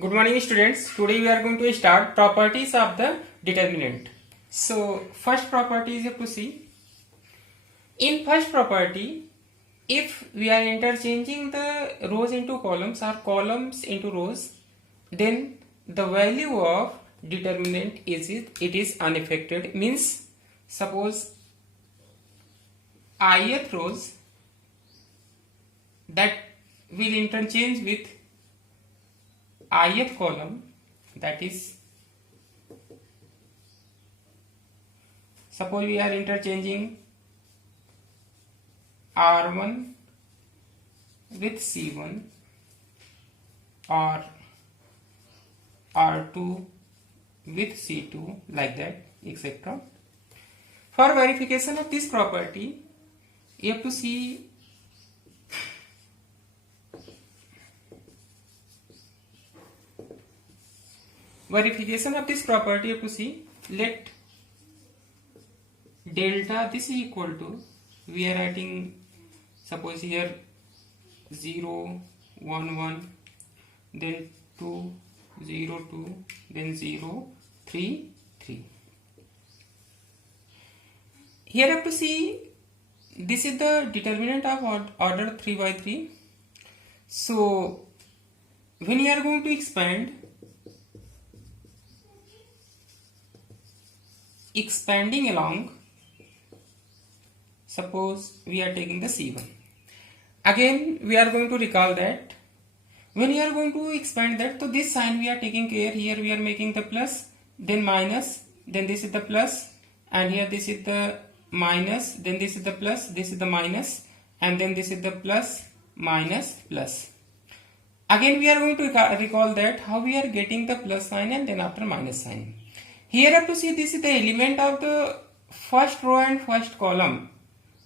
Good morning students. Today we are going to start properties of the determinant. So first property is to see. In first property, if we are interchanging the rows into columns or columns into rows, then the value of determinant is unaffected. Means suppose ith rows that will interchange with ith column, that is, suppose we are interchanging R1 with C1 or R2 with C2, like that, etc. For verification of this property, you have to see verification of this property. You have to see, let delta this is equal to, we are writing, suppose here 0 1 1, then 2 0 2, then 0 3 3. Here you have to see, this is the determinant of order 3 by 3. So when you are going to expanding along, suppose we are taking the C1. Again we are going to recall that when you are going to expand that, so this sign we are taking care. Here we are making the plus, then minus, then this is the plus, and here this is the minus, then this is the plus, this is the minus, and then this is the plus minus plus. Again we are going to recall that how we are getting the plus sign and then after minus sign. Here you have to see, this is the element of the first row and first column,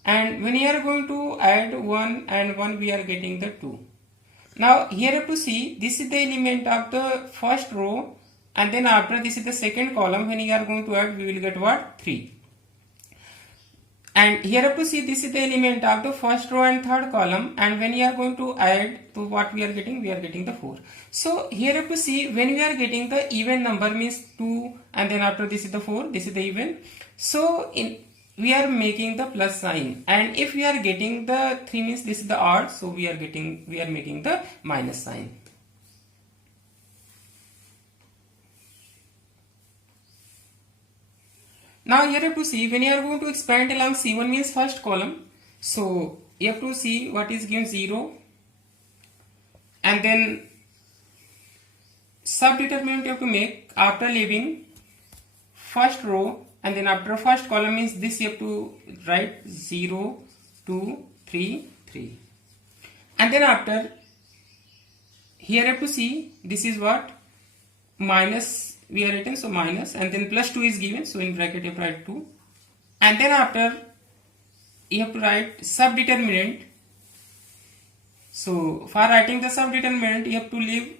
and when you are going to add 1 and 1, we are getting the 2. Now here you have to see, this is the element of the first row, and then after this is the second column. When you are going to add, we will get what? 3. And here you have to see, this is the element of the first row and third column, and when you are going to add to what we are getting the 4. So here you have to see, when we are getting the even number, means 2, and then after this is the 4, this is the even. So we are making the plus sign, and if we are getting the 3, means this is the odd, so we are making the minus sign. Now here you have to see, when you are going to expand along C1, means first column, so you have to see what is given 0, and then subdeterminant you have to make after leaving first row, and then after first column, means this you have to write 0 2 3 3, and then after here you have to see, this is what minus we are written, so minus, and then plus 2 is given, so in bracket you have to write 2, and then after you have to write subdeterminant. So for writing the subdeterminant, you have to leave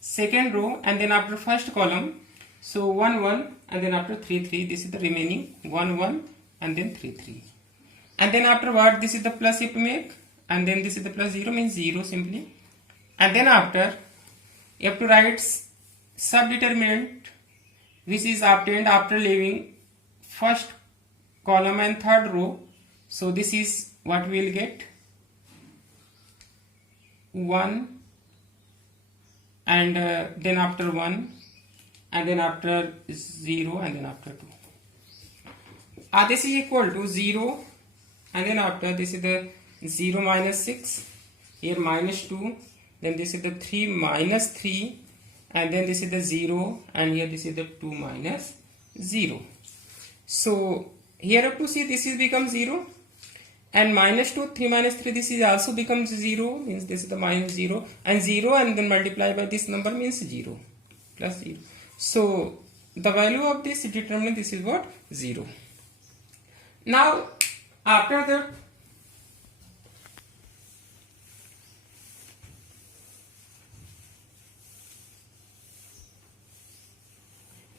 second row, and then after first column, so 1 1, and then after 3 3, this is the remaining 1 1, and then 3 3, and then after what, this is the plus you have to make, and then this is the plus 0, means 0 simply, and then after you have to write subdeterminant, which is obtained after leaving first column and third row. So this is what we will get, 1, and then after 1, and then after 0, and then after 2. This is equal to 0, and then after this is the 0 minus 6, here minus 2, then this is the 3 minus 3, and then this is the 0, and here this is the 2 minus 0. So here up to see, this is become 0, and minus 2 3 minus 3, this is also becomes 0, means this is the minus 0, and 0, and then multiply by this number, means 0 plus 0. So the value of this determinant, this is what? 0. Now after that,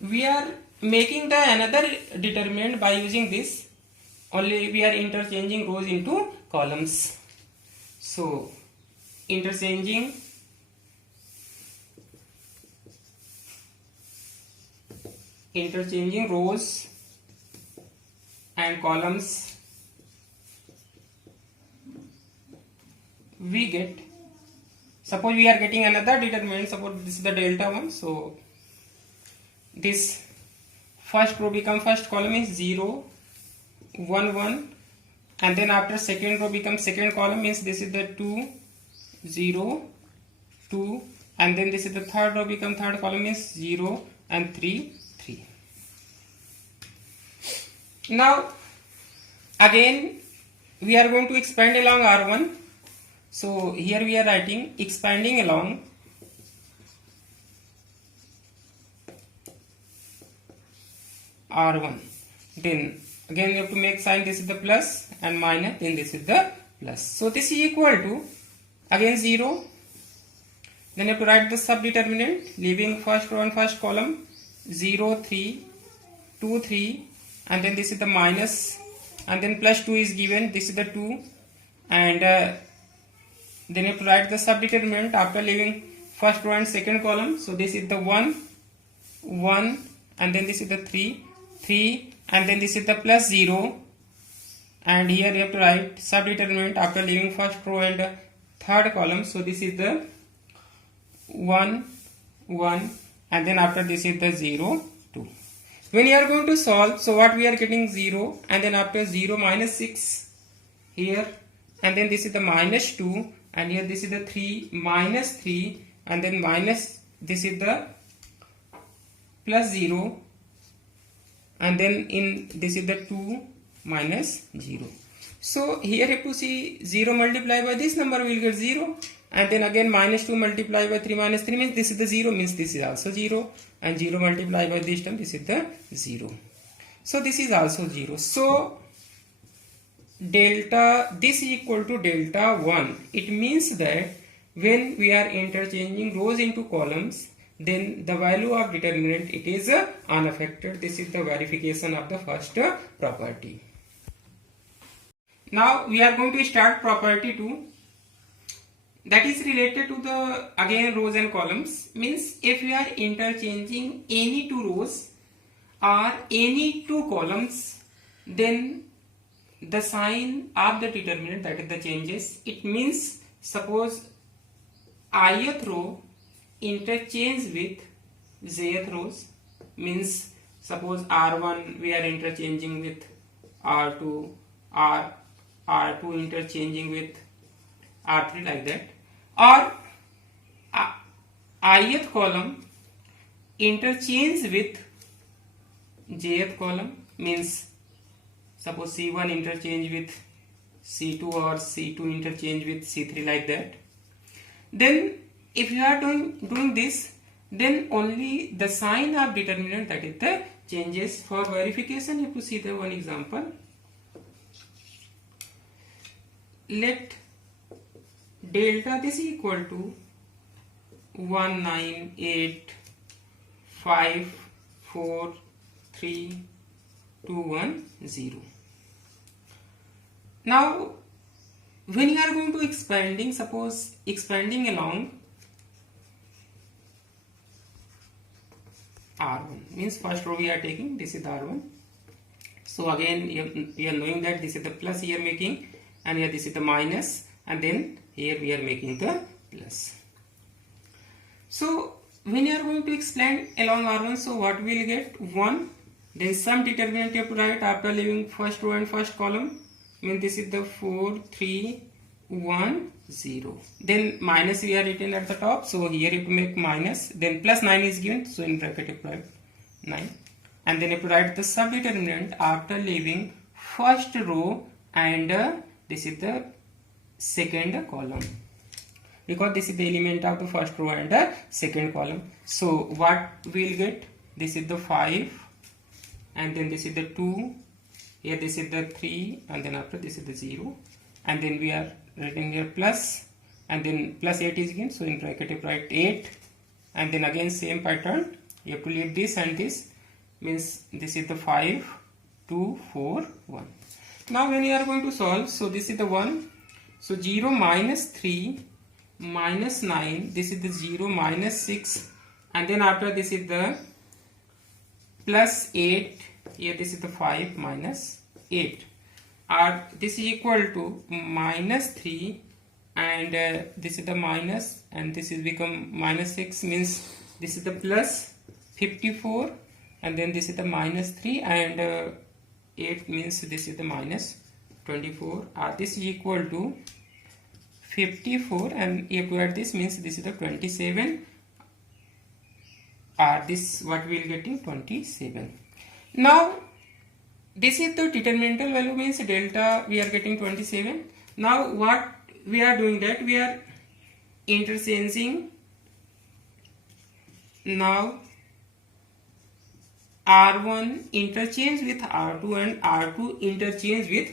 we are making the another determinant by using this, only we are interchanging rows into columns. So interchanging interchanging rows and columns, we get, suppose we are getting another determinant, suppose this is the delta 1, so this first row become first column is 0 1 1, and then after second row becomes second column, means this is the 2 0 2, and then this is the third row become third column is 0 and 3 3. Now again we are going to expand along R1. So here we are writing expanding along R1. Then again you have to make sign, this is the plus and minus, then this is the plus. So this is equal to again 0. Then you have to write the subdeterminant, leaving first row and first column 0 3 2 3, and then this is the minus, and then plus 2 is given, this is the 2, and then you have to write the subdeterminant after leaving first row and second column. So this is the 1 1, and then this is the 3 3, and then this is the plus 0, and here you have to write subdeterminant after leaving first row and third column. So this is the 1 1, and then after this is the 0 2. When you are going to solve, so what we are getting 0, and then after 0 minus 6 here, and then this is the minus 2, and here this is the 3 minus 3, and then minus, this is the plus 0, and then in this is the 2 minus 0. So here you have to see 0 multiplied by this number, we will get 0, and then again minus 2 multiplied by 3 minus 3 means this is the 0, means this is also 0, and 0 multiplied by this term, this is the 0. So this is also 0. So delta, this is equal to delta 1. It means that when we are interchanging rows into columns, then the value of determinant, it is unaffected. This is the verification of the first property. Now we are going to start property 2. That is related to the again rows and columns. Means if we are interchanging any two rows or any two columns, then the sign of the determinant, that is the changes. It means suppose ith row interchange with jth rows, means suppose R1 we are interchanging with R2, R2 interchanging with R3, like that, or ith column interchange with jth column, means suppose C1 interchange with C2 or C2 interchange with C3, like that. Then if you are doing this, then only the sign of determinant, that is the changes. For verification you have to see the one example. Let delta this is equal to 1 9 8 5 4 3 2 1 0. Now when you are going to expanding, suppose expanding along R1, means first row we are taking, this is the R1. So again we are knowing that this is the plus here making, and here this is the minus, and then here we are making the plus. So when you are going to expand along R1, so what we will get 1, then some determinant you have to write after leaving first row and first column, means this is the 4 3 1 0. Then minus we are written at the top, so here you have to make minus, then plus 9 is given, so in bracket you write 9, and then you have to write the subdeterminant after leaving first row and this is the second column, because this is the element of the first row and second column. So what we will get, this is the 5, and then this is the 2, here this is the 3, and then after this is the 0, and then we are writing here plus, and then plus 8 is given, so in bracket you write 8, and then again same pattern, you have to leave this and this, means this is the 5 2 4 1. Now when you are going to solve, so this is the 1, so 0 minus 3 minus 9, this is the 0 minus 6, and then after this is the plus 8, here this is the 5 minus 8, or this is equal to minus 3, and this is the minus, and this is become minus 6, means this is the plus 54, and then this is the minus 3, and 8 means this is the minus 24, this is equal to 54, and if you add this means this is the 27, this what we will getting 27. Now this is the determinant value, means delta we are getting 27. Now what we are doing, that we are interchanging now R1 interchange with R2 and R2 interchange with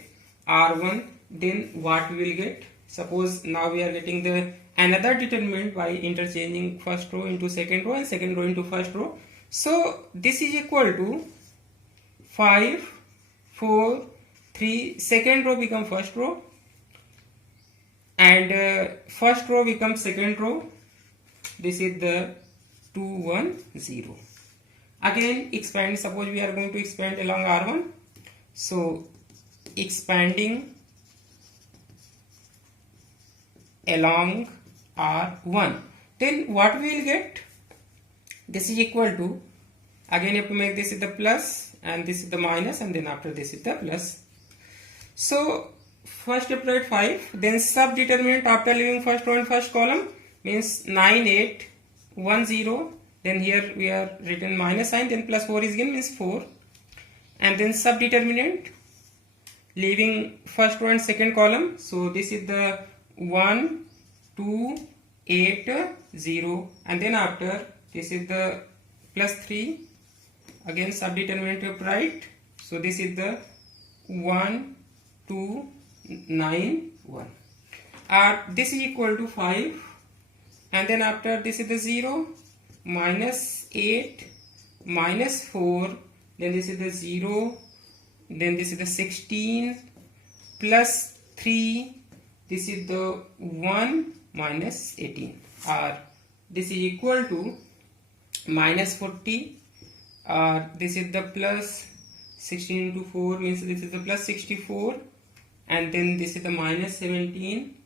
R1, then what we will get? Suppose now we are getting the another determinant by interchanging first row into second row and second row into first row. So this is equal to 5, 4, 3, second row become first row, and first row becomes second row. This is the 2, 1, 0. Again expand, suppose we are going to expand along R1. So expanding along R1, then what we will get? This is equal to, again you have to make this is the plus and this is the minus, and then after this is the plus. So first apply 5, then subdeterminant after leaving first row and first column means 9, 8, 1, 0. Then here we are written minus sign, then plus 4 is again means 4, and then subdeterminant leaving first row and second column. So this is the 1, 2, 8, 0, and then after this is the plus 3, again subdeterminant of right. So this is the 1, 2, 9, 1. This is equal to 5, and then after this is the 0, minus 8, minus 4, then this is the 0, then this is the 16, plus 3, this is the 1, minus 18, or this is equal to minus 40, or this is the plus 16 into 4 means this is the plus 64, and then this is the minus 17,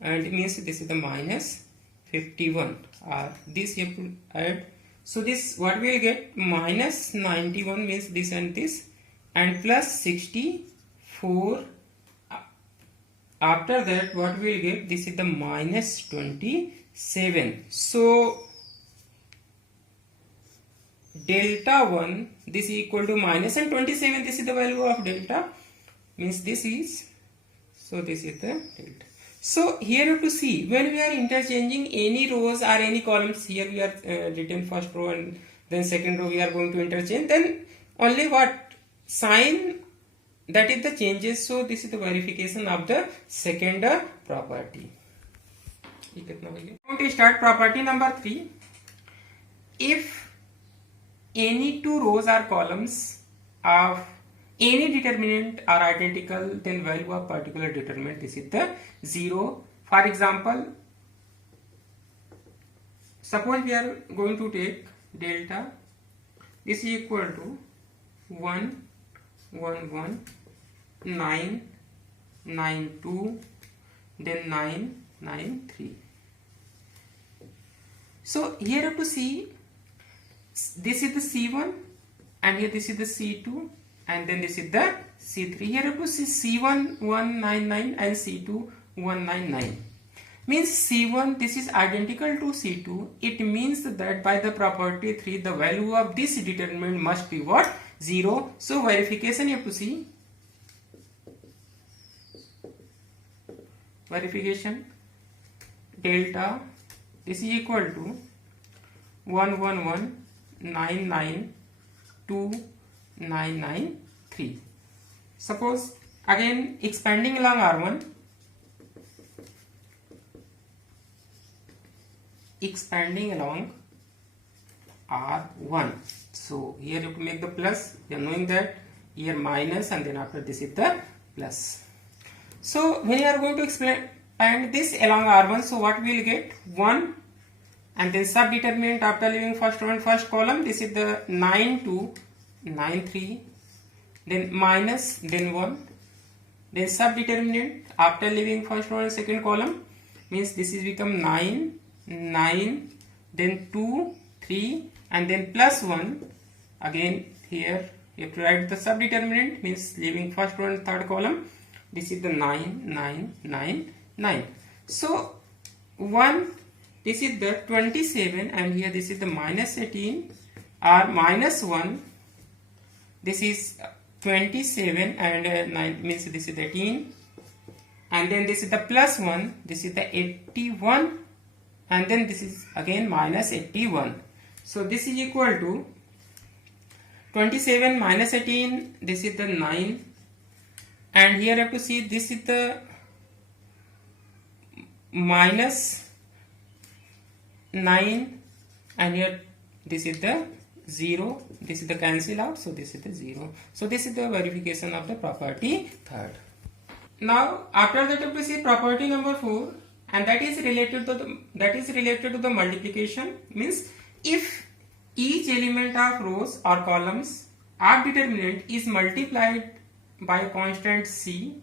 and it means this is the minus 51, or this you have to add. So this what we will get, minus 91 means this and this, and plus 64. After that what we will get, this is the minus 27. So delta 1, this is equal to minus, and 27 this is the value of delta, means this is, so this is the delta. So here you have to see, when we are interchanging any rows or any columns, here we are written first row and then second row we are going to interchange, then only what sign, that is the changes. So this is the verification of the second property. Going to start property number 3. If any two rows or columns of any determinant are identical, then value of particular determinant, this is the 0. For example, suppose we are going to take delta, this is equal to 1, 1, 1, 9, 9, 2, then 9, 9, 3. So here you have to see, this is the C1, and here this is the C2, and then this is the C3. Here you have to see C1 199 and C2 199. Means C1, this is identical to C2. It means that by the property 3, the value of this determinant must be what? 0. So verification you have to see. Verification delta, this is equal to 111 99 2 993. Suppose again expanding along R1, expanding along R1. So here you have to make the plus, you are knowing that, here minus, and then after this is the plus. So when you are going to expand this along R1, so what we will get? 1, and then subdeterminant after leaving first row and first column, this is the 9 2, 9 3, then minus, then 1, then subdeterminant after leaving first row and second column means this is become 9 9, then 2 3, and then plus 1. Again here you have to write the subdeterminant means leaving first row and third column. This is the 9 9 9 9. So 1, this is the 27, and here this is the minus 18, or minus 1, this is 27, and 9 means this is 18, and then this is the plus 1, this is the 81, and then this is again minus 81. So this is equal to 27 minus 18, this is the 9, and here you have to see this is the minus 9, and here this is the 0, this is the cancel out, so this is the 0. So this is the verification of the property third. Now after that you have to see property number 4, and that is related to the multiplication. Means if each element of rows or columns of determinant is multiplied by a constant c,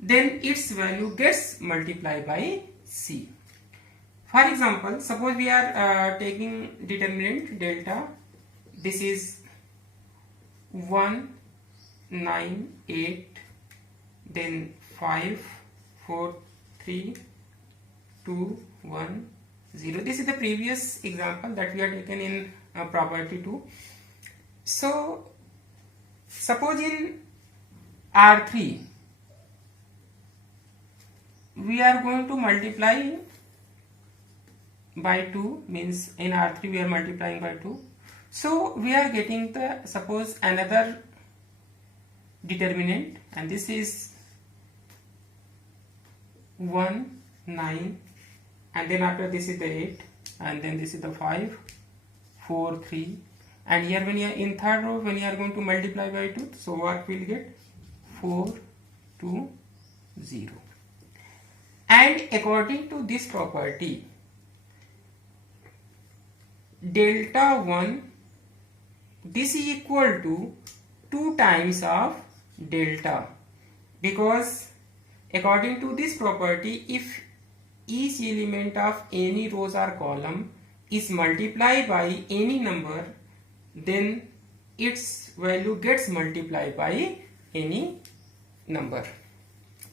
then its value gets multiplied by c. For example, suppose we are taking determinant delta. This is 1 9 8, then 5 4 3 2 1 0. This is the previous example that we have taken in property 2. So suppose in R3 we are going to multiply by 2, means in R3 we are multiplying by 2. So we are getting the, suppose, another determinant, and this is 1 9, and then after this is the 8, and then this is the 5 4 3, and here when you are in third row, when you are going to multiply by 2, so what we will get? 4 2 0. And according to this property, delta 1, this is equal to 2 times of delta, because according to this property, if each element of any rows or column is multiplied by any number, then its value gets multiplied by any number.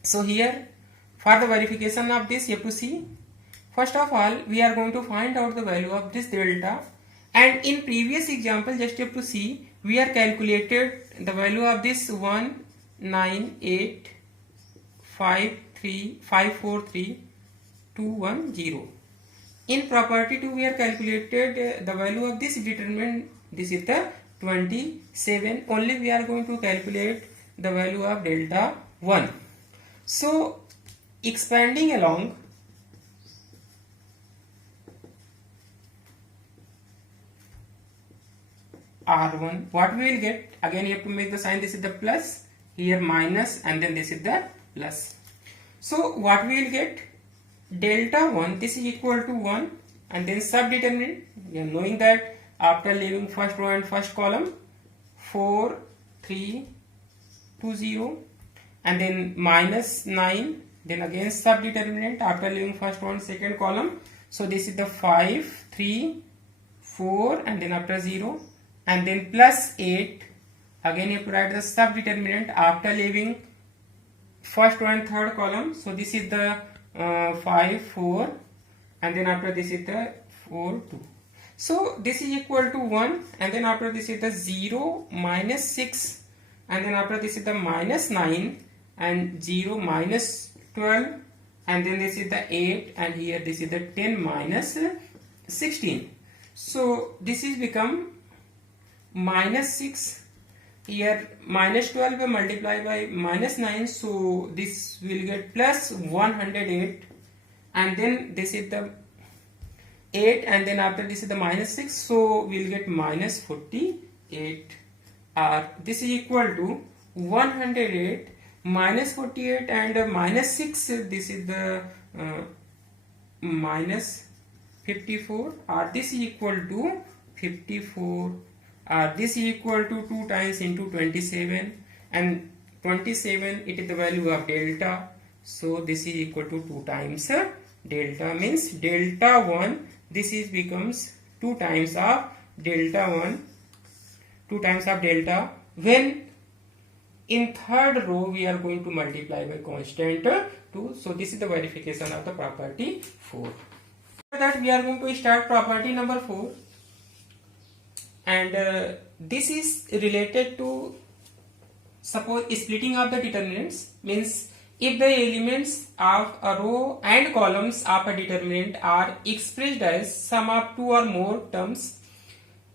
So here for the verification of this, you have to see, first of all we are going to find out the value of this delta, and in previous example just you have to see we are calculated the value of this 1 9 8 5 3 5 4 3 2 1 0. In property 2 we are calculated the value of this determinant, this is the 27, only we are going to calculate the value of delta 1. So expanding along, R1, what we will get? Again you have to make the sign, this is the plus, here minus, and then this is the plus. So what we will get? Delta 1, this is equal to 1, and then subdeterminant, we are knowing that after leaving first row and first column, 4 3 2 0, and then minus 9, then again subdeterminant after leaving first row and second column, so this is the 5 3 4, and then after 0, and then plus 8, again you have to write the subdeterminant after leaving first row and third column, so this is the 5 4, and then after this is the 4 2. So this is equal to 1, and then after this is the 0 minus 6, and then after this is the minus 9, and 0 minus 12, and then this is the 8, and here this is the 10 minus 16. So this is become minus 6, here minus 12 multiplied by minus 9, so this will get plus 108, and then this is the 8, and then after this is the minus 6, so we will get minus 48, or this is equal to 108 minus 48 and minus 6, this is the minus 54, or this is equal to 54, this is equal to 2 times into 27, and 27 it is the value of delta, so this is equal to 2 times delta, means delta 1, this is becomes 2 times of delta 1, 2 times of delta. When in third row we are going to multiply by constant 2, so this is the verification of the property 4. After that we are going to start property number 4, and this is related to, suppose splitting of the determinants, means if the elements of a row and columns of a determinant are expressed as sum of 2 or more terms,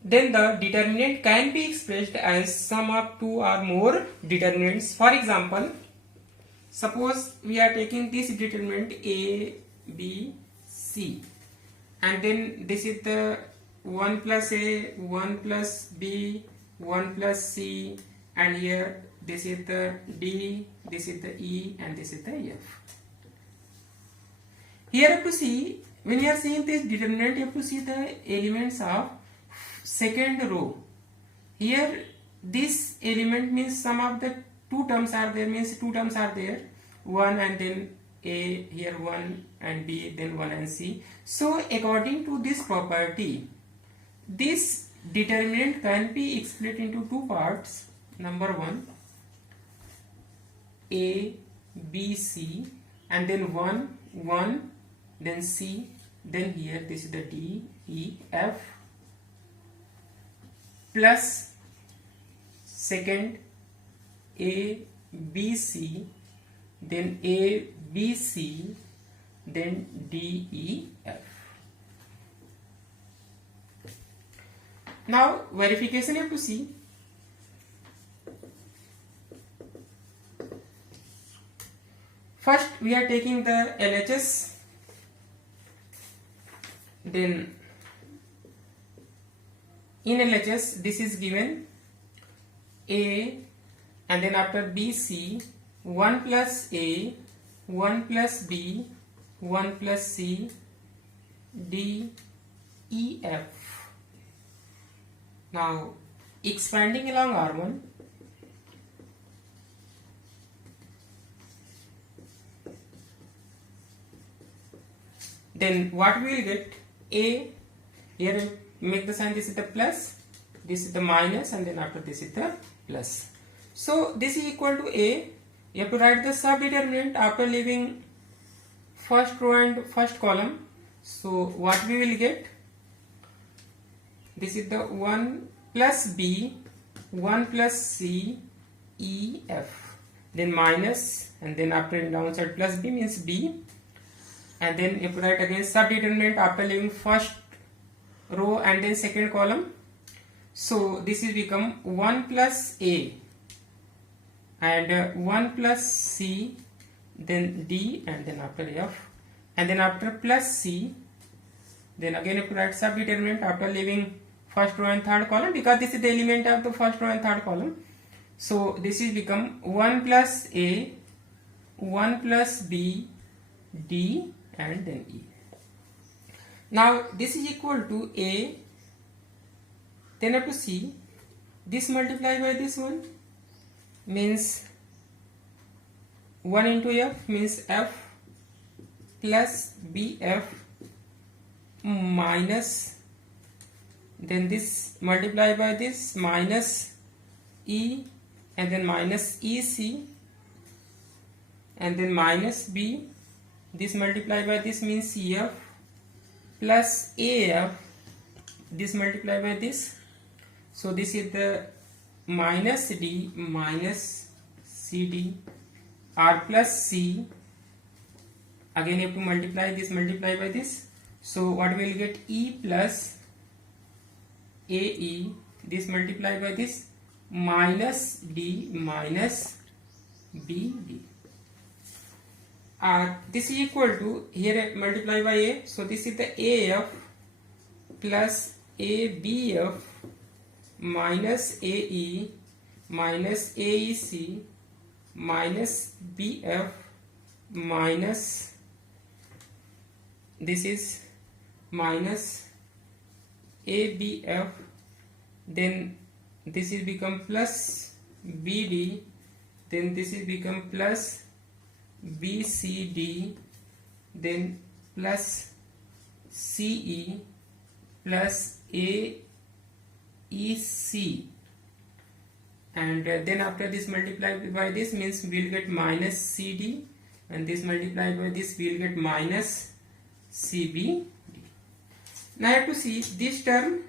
then the determinant can be expressed as sum of 2 or more determinants. For example, suppose we are taking this determinant A, B, C, and then this is the 1 plus A, 1 plus B, 1 plus C, and here this is the D, this is the E, and this is the F. Here you have to see, when you are seeing this determinant, you have to see the elements of second row. Here this element means some of the 2 terms are there, means 2 terms are there, 1 and then A, here 1 and B, then 1 and C. So according to this property, this determinant can be split into 2 parts. Number 1, A, B, C, and then 1, 1, then C, then here this is the D, E, F, plus second A, B, C, then A, B, C, then D, E, F. Now verification you have to see. First we are taking the LHS, then in LHS this is given A, and then after BC 1 plus A, 1 plus B, 1 plus C, D, E, F. Now expanding along R1, then what we will get? A, here make the sign, this is the plus, this is the minus, and then after this is the plus. So this is equal to A. You have to write the subdeterminant after leaving first row and first column. So what we will get? This is the 1 plus B, 1 plus C, E, F, then minus, and then after in downside plus B means B, and then if you write again subdeterminant after leaving first row and then second column. So this is become 1 plus A, and 1 plus C, then D, and then after F, and then after plus C, then again if you write subdeterminant after leaving first row and third column, because this is the element of the first row and third column. So this is become 1 plus A, 1 plus B, D, and then E. Now this is equal to A, then have to see this multiplied by this one, means 1 into F means F plus BF minus, then this multiply by this minus E, and then minus EC, and then minus B, this multiply by this means CF plus AF, this multiply by this, so this is the minus D minus CD, R plus C, again you have to multiply by this, so what we will get? E plus AE, this multiply by this, minus D minus BD. This is equal to, here multiply by A, so this is the AF plus ABF minus AE minus AEC minus BF minus, this is minus ABF, then this is become plus BD, then this is become plus BCD, then plus CE plus AEC, and then after this multiplied by this means we will get minus CD, and this multiplied by this we will get minus CBD. Now I have to see this term,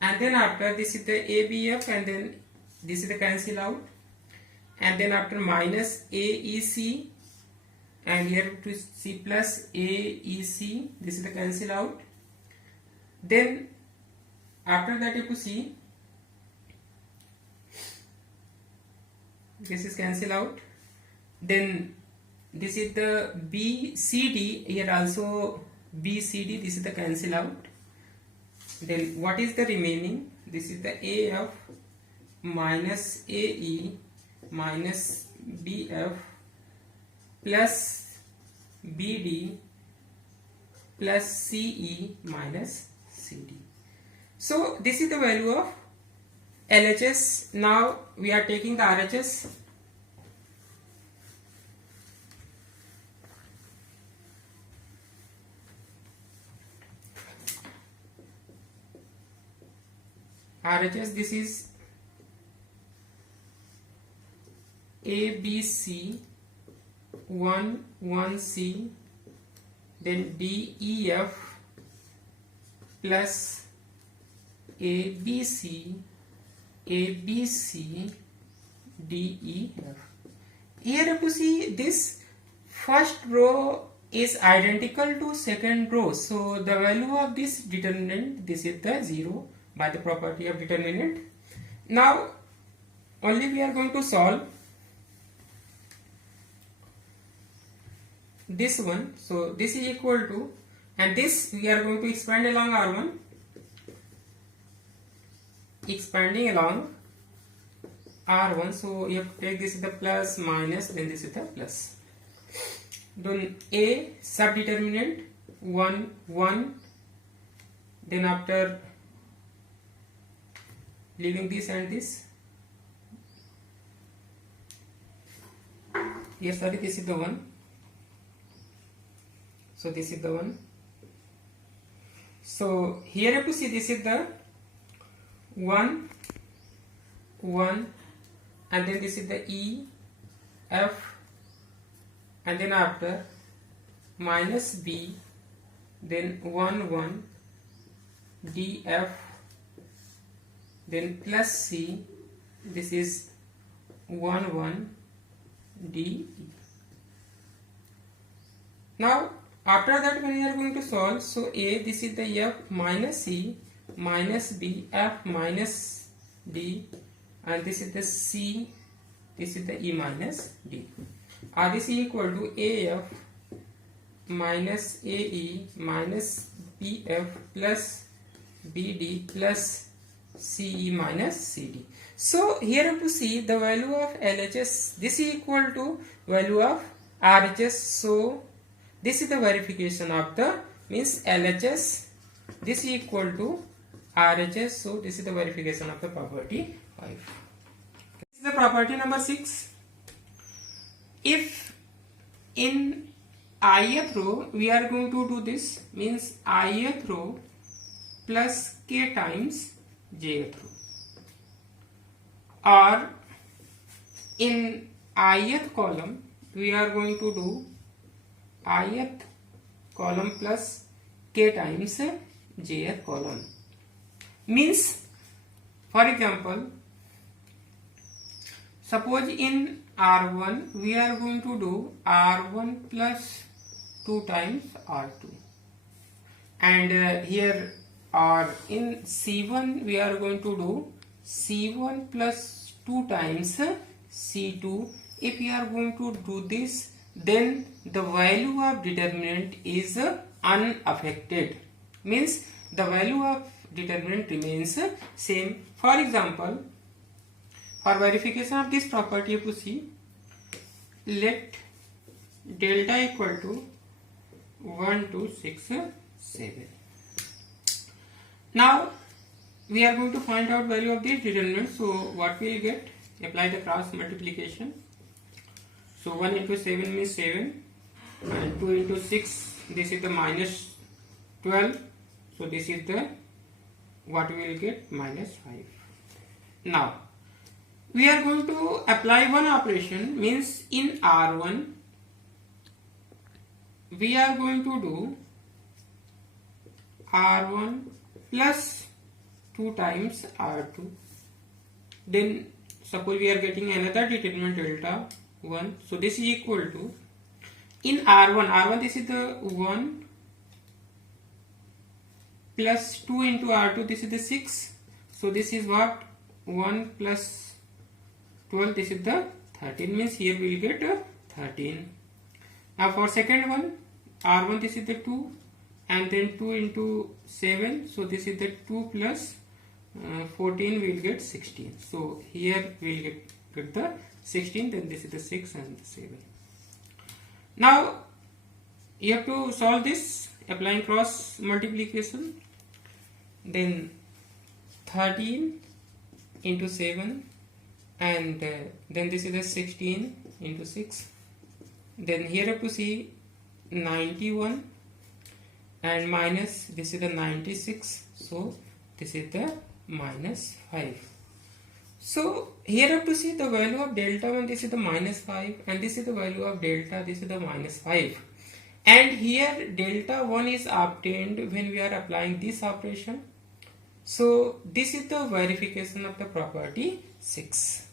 and then after this is the ABF, and then this is the cancel out, and then after minus AEC, and here to see plus AEC, this is the cancel out. Then after that you have to see this is cancel out. Then this is the BCD, here also BCD, this is the cancel out. Then what is the remaining? This is the AF minus AE minus BF plus BD plus CE minus CD. So this is the value of LHS. Now we are taking the RHS. RHS, this is ABC 1C, then DEF plus ABC DEF. Here you have to see this first row is identical to second row, so the value of this determinant, this is the 0 by the property of determinant. Now only we are going to solve this one, so this is equal to, and this we are going to expand along R1, expanding along R1, so you have to take this is the plus minus, then this is the plus. Then A subdeterminant 1 1, then after leaving this and this, yes, sorry, this is the one, so this is the one. So here you have to see this is the 1 1, and then this is the E F, and then after minus B, then 1 1 D F, then plus C, this is 1 1 D E. Now after that when you are going to solve, so A, this is the F minus C minus B, F minus D, and this is the C, this is the E minus D. This is equal to AF minus AE minus BF plus BD plus CE minus CD. So here you have to see the value of LHS, this is equal to value of RHS. So this is the verification of the means LHS, this is equal to RHS. So this is the verification of the property 5. This is the property number 6. If in ith row we are going to do this, means ith row plus k times jth row, or in ith column we are going to do ith column plus k times jth column. Means, for example, suppose in R1 we are going to do R1 plus 2 times R2, and here or in C1 we are going to do C1 plus 2 times C2. If we are going to do this, then the value of determinant is unaffected, means the value of determinant remains same. For example, for verification of this property, you have to see, let delta equal to 1 2 6 7. Now we are going to find out value of these determinants. So what we will get? Apply the cross multiplication. So 1 into 7 means 7, and 2 into 6, this is the minus 12. So this is the what we will get, minus 5. Now we are going to apply one operation, means in R1 we are going to do R1 plus 2 times R2. Then suppose we are getting another determinant delta 1. So this is equal to, in R1 this is the 1 plus 2 into R2, this is the 6. So this is what, 1 plus 12, this is the 13, means here we will get 13. Now for second one, R1 this is the 2, and then 2 into 7, so this is the 2 plus 14, we will get 16. So here we will get the 16, then this is the 6 and the 7. Now you have to solve this applying cross multiplication. Then 13 into 7, and then this is the 16 into 6. Then here you have to see 91 and minus, this is the 96. So this is the minus 5. So here you have to see the value of delta 1, this is the minus 5, and this is the value of delta, this is the minus 5. And here delta 1 is obtained when we are applying this operation. So this is the verification of the property 6.